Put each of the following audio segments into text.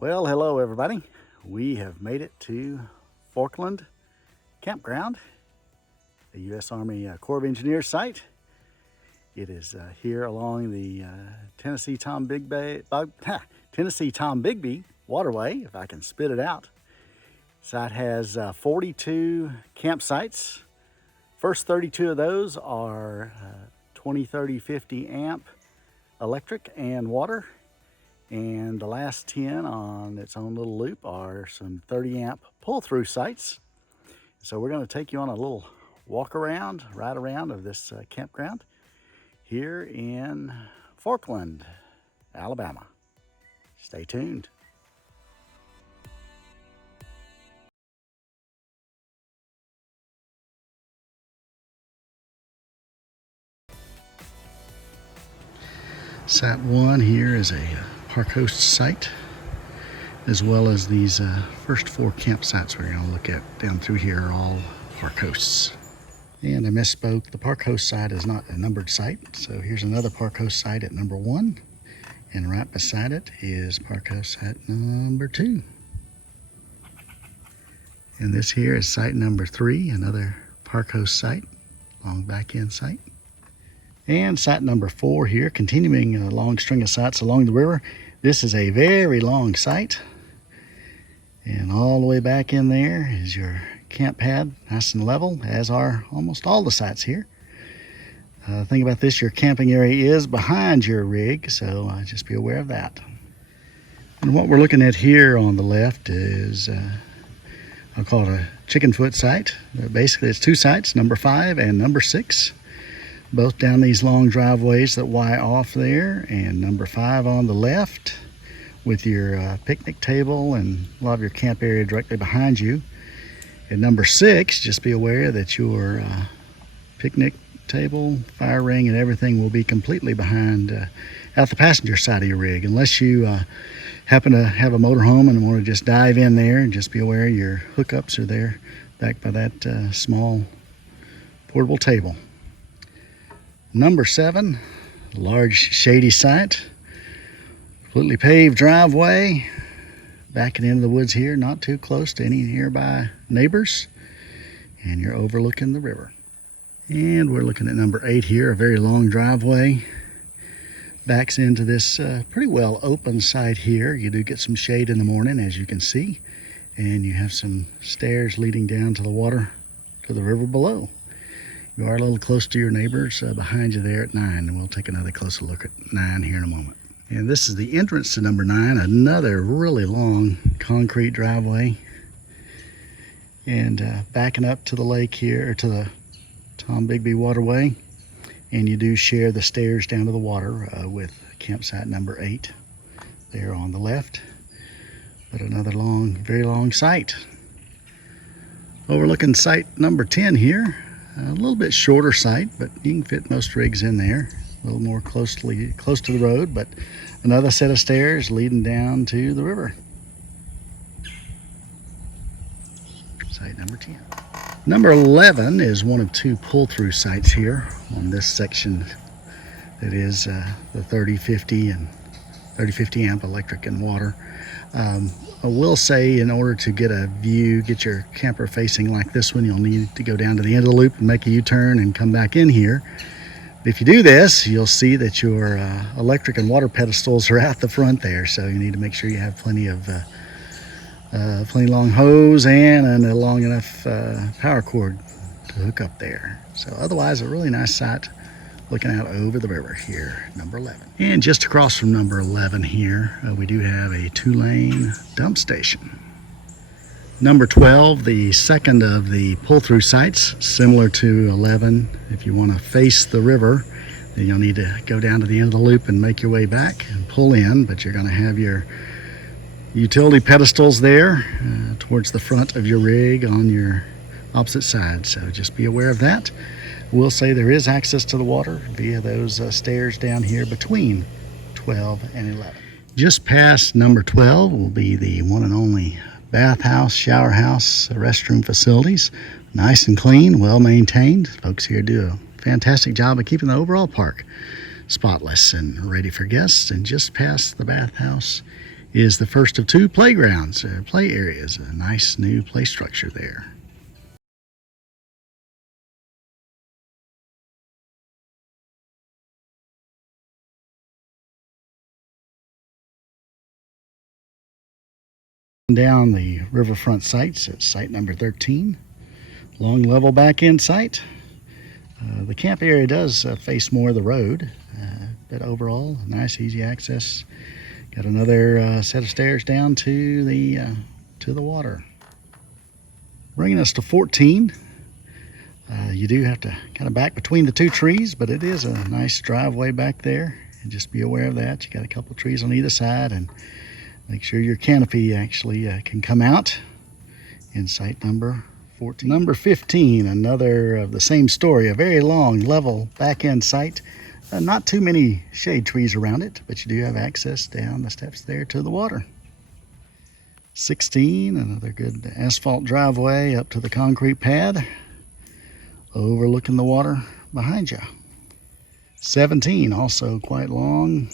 Well, hello everybody. We have made it to Forkland Campground, the U.S. Army Corps of Engineers site. It is here along the Tenn-Tombigbee waterway, if I can spit it out. Site has 42 campsites. First 32 of those are 20, 30, 50 amp electric and water. And the last 10 on its own little loop are some 30 amp pull-through sites. So we're going to take you on a little walk around, ride around of this campground here in Forkland, Alabama. Stay tuned. Site 1 here is a park host site, as well as these first 4 campsites we're going to look at down through here are all park hosts. And I misspoke, the park host site is not a numbered site, so here's another park host site at number 1, and right beside it is park host site number 2. And this here is site number 3, another park host site, long back end site. And site number 4 here, continuing a long string of sites along the river. This is a very long site. And all the way back in there is your camp pad, nice and level, as are almost all the sites here. The thing about this, your camping area is behind your rig, so just be aware of that. And what we're looking at here on the left is, I'll call it a chicken foot site. Basically, it's 2 sites, number 5 and number 6. Both down these long driveways that Y off there, and number 5 on the left with your picnic table and a lot of your camp area directly behind you. And number 6, just be aware that your picnic table, fire ring, and everything will be completely behind out the passenger side of your rig, unless you happen to have a motorhome and want to just dive in there. And just be aware your hookups are there back by that small portable table. Number 7, large shady site, completely paved driveway, backing into the woods here, not too close to any nearby neighbors, and you're overlooking the river. And we're looking at number 8 here, a very long driveway, backs into this pretty well open site here. You do get some shade in the morning, as you can see, and you have some stairs leading down to the water, to the river below. You are a little close to your neighbors behind you there at 9, and we'll take another closer look at 9 here in a moment. And this is the entrance to number 9, another really long concrete driveway. And backing up to the lake here, or to the Tenn-Tombigbee waterway, and you do share the stairs down to the water with campsite number 8 there on the left. But another long, very long site. Overlooking site number 10 here. A little bit shorter site, but you can fit most rigs in there. A little more close to the road, but another set of stairs leading down to the river. Site number 10. Number 11 is one of 2 pull-through sites here on this section. That is the 3050 and 3050 amp electric and water. I will say, in order to get a view, get your camper facing like this one, you'll need to go down to the end of the loop and make a U-turn and come back in here. If you do this, you'll see that your electric and water pedestals are out the front there, so you need to make sure you have plenty long hose and a long enough power cord to hook up there. So otherwise, a really nice site looking out over the river here, number 11. And just across from number 11 here, we do have a 2-lane dump station. Number 12, the second of the pull-through sites, similar to 11. If you want to face the river, then you'll need to go down to the end of the loop and make your way back and pull in, but you're going to have your utility pedestals there towards the front of your rig on your opposite side, so just be aware of that. We'll say there is access to the water via those stairs down here between 12 and 11. Just past number 12 will be the one and only bathhouse, shower house, restroom facilities. Nice and clean, well maintained. Folks here do a fantastic job of keeping the overall park spotless and ready for guests. And just past the bathhouse is the first of two playgrounds, play areas, a nice new play structure there. Down the Riverfront sites at site number 13, long level back end site. The camp area does face more of the road, but overall nice easy access. Got another set of stairs down to the water. Bringing us to 14. You do have to kind of back between the two trees, but it is a nice driveway back there, and just be aware of that. You got a couple of trees on either side, and make sure your canopy actually can come out in site number 14. Number 15, another of the same story, a very long level back end site. Not too many shade trees around it, but you do have access down the steps there to the water. 16, another good asphalt driveway up to the concrete pad, overlooking the water behind you. 17, also quite long,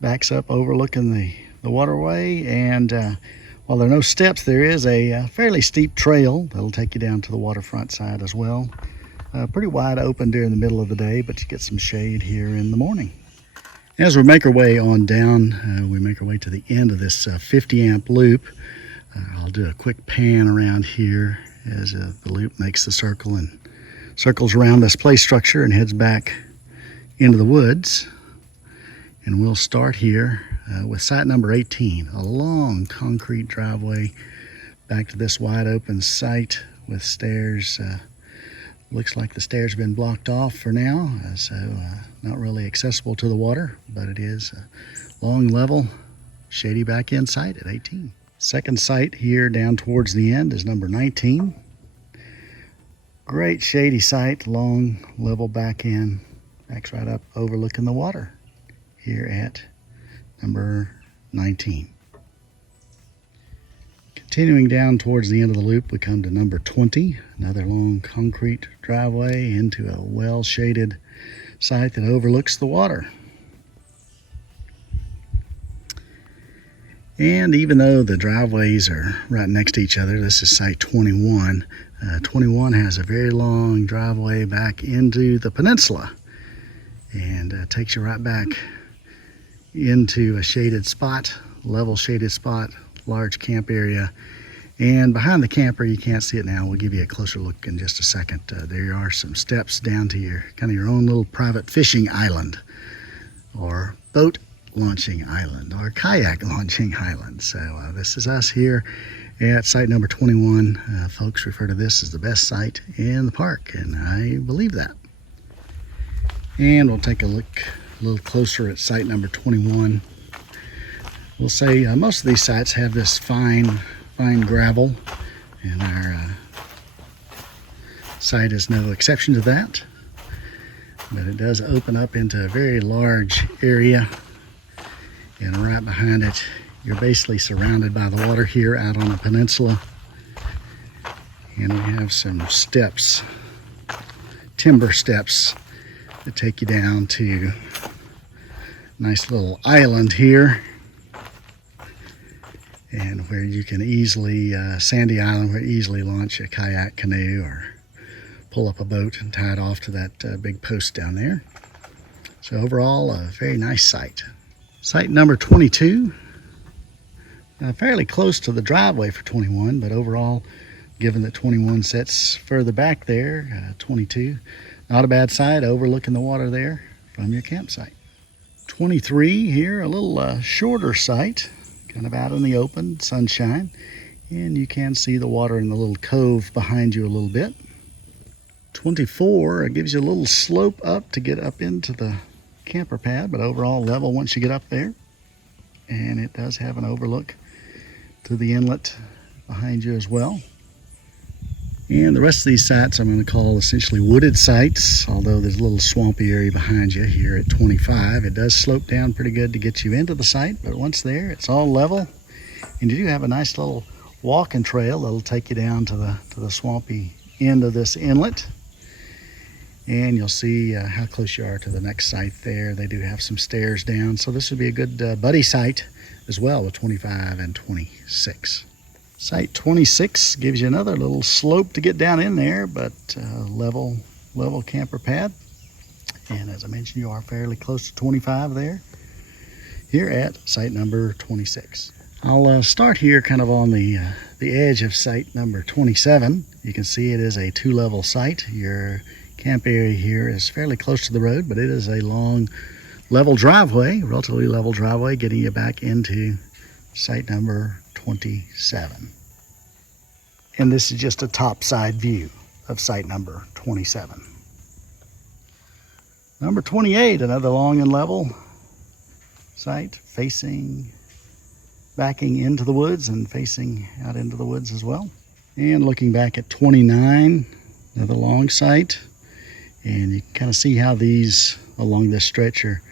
backs up overlooking the waterway, and while there are no steps, there is a fairly steep trail that'll take you down to the waterfront side as well. Pretty wide open during the middle of the day, but you get some shade here in the morning. As we make our way on down, we make our way to the end of this 50 amp loop. I'll do a quick pan around here as the loop makes the circle and circles around this play structure and heads back into the woods. And we'll start here with site number 18, a long concrete driveway back to this wide open site with stairs. Looks like the stairs have been blocked off for now, so not really accessible to the water, but it is a long level, shady back end site at 18. Second site here down towards the end is number 19. Great shady site, long level back end, backs right up overlooking the water here at number 19. Continuing down towards the end of the loop, we come to number 20, another long concrete driveway into a well-shaded site that overlooks the water. And even though the driveways are right next to each other, this is site 21. 21 has a very long driveway back into the peninsula, and takes you right back into a shaded spot, level shaded spot, large camp area. And behind the camper, you can't see it now, we'll give you a closer look in just a second. There are some steps down to your kind of your own little private fishing island, or boat launching island, or kayak launching island. So this is us here at site number 21. Folks refer to this as the best site in the park, and I believe that. And we'll take a look a little closer at site number 21. We'll say most of these sites have this fine gravel, and our site is no exception to that. But it does open up into a very large area, and right behind it, you're basically surrounded by the water here out on the peninsula. And we have some steps, timber steps, that take you down to a nice little island here, and where you can easily, sandy island, where you easily launch a kayak canoe or pull up a boat and tie it off to that big post down there. So overall, a very nice site. Site number 22, fairly close to the driveway for 21, but overall, given that 21 sits further back there, 22, not a bad site overlooking the water there from your campsite. 23 here, a little shorter site, kind of out in the open, sunshine, and you can see the water in the little cove behind you a little bit. 24, it gives you a little slope up to get up into the camper pad, but overall level once you get up there. And it does have an overlook to the inlet behind you as well. And the rest of these sites I'm going to call essentially wooded sites, although there's a little swampy area behind you here at 25. It does slope down pretty good to get you into the site, but once there, it's all level. And you do have a nice little walking trail that'll take you down to the swampy end of this inlet. And you'll see how close you are to the next site there. They do have some stairs down, so this would be a good buddy site as well with 25 and 26. Site 26 gives you another little slope to get down in there, but level camper pad. And as I mentioned, you are fairly close to 25 there, here at site number 26. I'll start here kind of on the edge of site number 27. You can see it is a 2-level site. Your camp area here is fairly close to the road, but it is a long level driveway, relatively level driveway, getting you back into site number 27. And this is just a top side view of site number 27. Number 28, another long and level site backing into the woods and facing out into the woods as well. And looking back at 29, another long site. And you can kind of see how these along this stretch are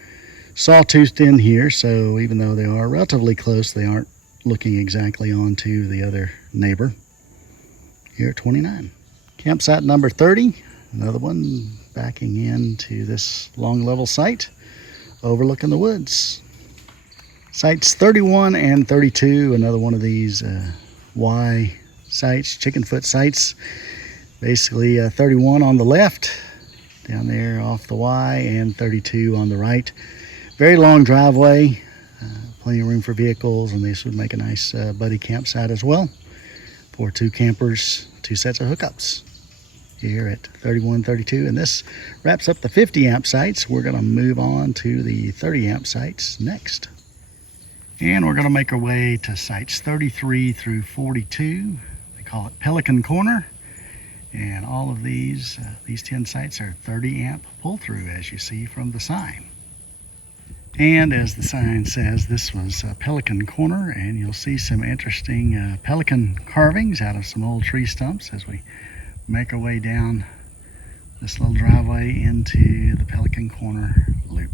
sawtoothed in here. So even though they are relatively close, they aren't looking exactly onto the other neighbor. Here at 29. Campsite number 30, another one backing into this long level site overlooking the woods. Sites 31 and 32, another one of these Y sites, chicken foot sites. Basically 31 on the left, down there off the Y, and 32 on the right. Very long driveway, plenty of room for vehicles, and this would make a nice buddy campsite as well for 2 campers, 2 sets of hookups here at 31, 32. And this wraps up the 50 amp sites. We're going to move on to the 30 amp sites next. And we're going to make our way to sites 33 through 42. They call it Pelican Corner. And all of these 10 sites are 30 amp pull-through, as you see from the sign. And as the sign says, this was Pelican Corner, and you'll see some interesting pelican carvings out of some old tree stumps as we make our way down this little driveway into the Pelican Corner loop.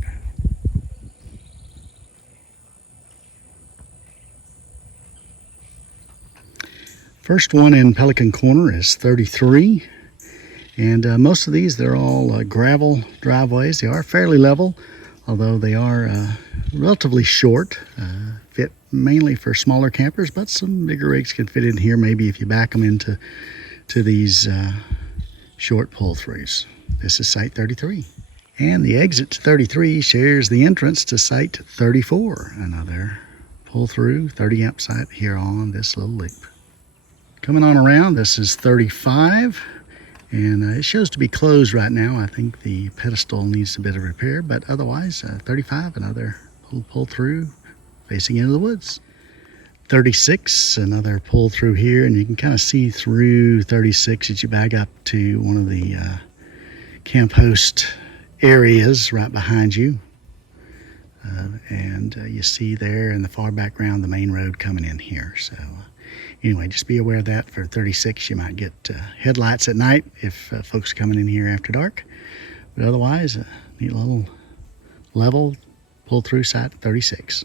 First one in Pelican Corner is 33, and most of these, they're all gravel driveways. They are fairly level, although they are relatively short, fit mainly for smaller campers, but some bigger rigs can fit in here maybe if you back them into these short pull-throughs. This is site 33. And the exit to 33 shares the entrance to site 34, another pull-through 30 amp site here on this little loop. Coming on around, this is 35, and it shows to be closed right now. I think the pedestal needs a bit of repair, but otherwise 35, another pull through facing into the woods. 36, another pull through here, and you can kind of see through 36 as you back up to one of the camp host areas right behind you. And you see there in the far background the main road coming in here. So anyway, just be aware of that. For 36, you might get headlights at night if folks are coming in here after dark. But otherwise, neat little level pull-through site 36.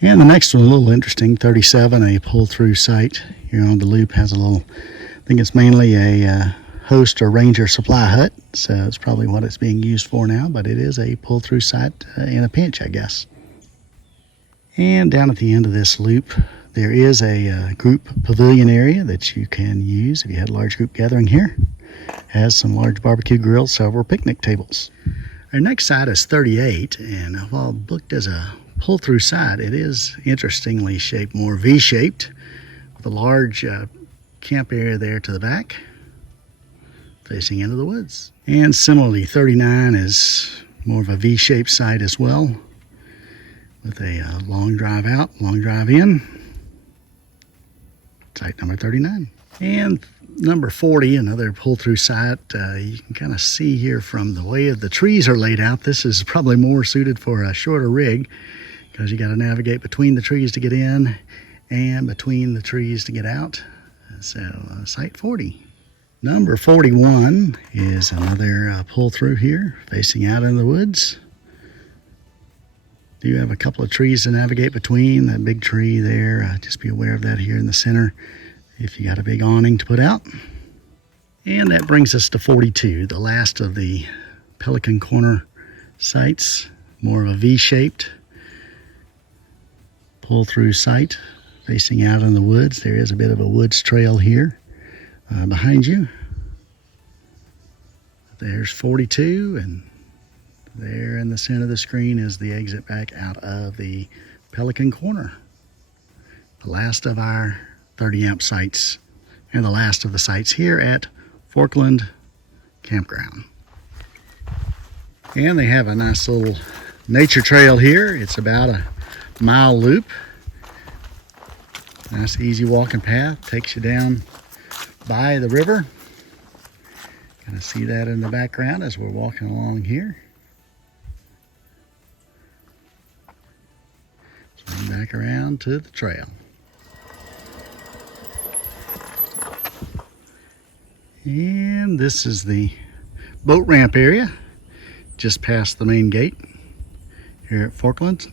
And the next one, a little interesting, 37, a pull-through site here on the loop. Has a little, I think it's mainly a host or ranger supply hut. So it's probably what it's being used for now, but it is a pull-through site in a pinch, I guess. And down at the end of this loop, there is a group pavilion area that you can use if you had a large group gathering here. Has some large barbecue grills, several picnic tables. Our next site is 38, and while booked as a pull-through site, it is interestingly shaped, more V-shaped, with a large camp area there to the back, facing into the woods. And similarly, 39 is more of a V-shaped site as well, with a long drive out, long drive in. Site number 39. And number 40, another pull-through site. You can kind of see here from the way the trees are laid out, this is probably more suited for a shorter rig, because you got to navigate between the trees to get in and between the trees to get out. So site 40. Number 41 is another pull-through here, facing out in the woods. Do have a couple of trees to navigate between. That big tree there, just be aware of that here in the center if you got a big awning to put out. And that brings us to 42, the last of the Pelican Corner sites, more of a V-shaped pull through site facing out in the woods. There is a bit of a woods trail here behind you. There's 42, and there in the center of the screen is the exit back out of the Pelican corner. The last of our 30 amp sites and the last of the sites here at Forkland Campground. And they have a nice little nature trail here. It's about a mile loop. Nice easy walking path, takes you down by the river. Kind of see that in the background as we're walking along here. Swing back around to the trail. And this is the boat ramp area just past the main gate here at Forkland.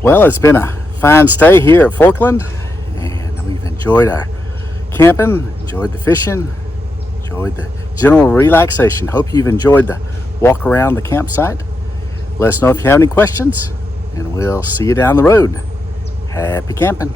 Well, it's been a fine stay here at Forkland, and we've enjoyed our camping, enjoyed the fishing, enjoyed the general relaxation. Hope you've enjoyed the walk around the campsite. Let us know if you have any questions, and we'll see you down the road. Happy camping.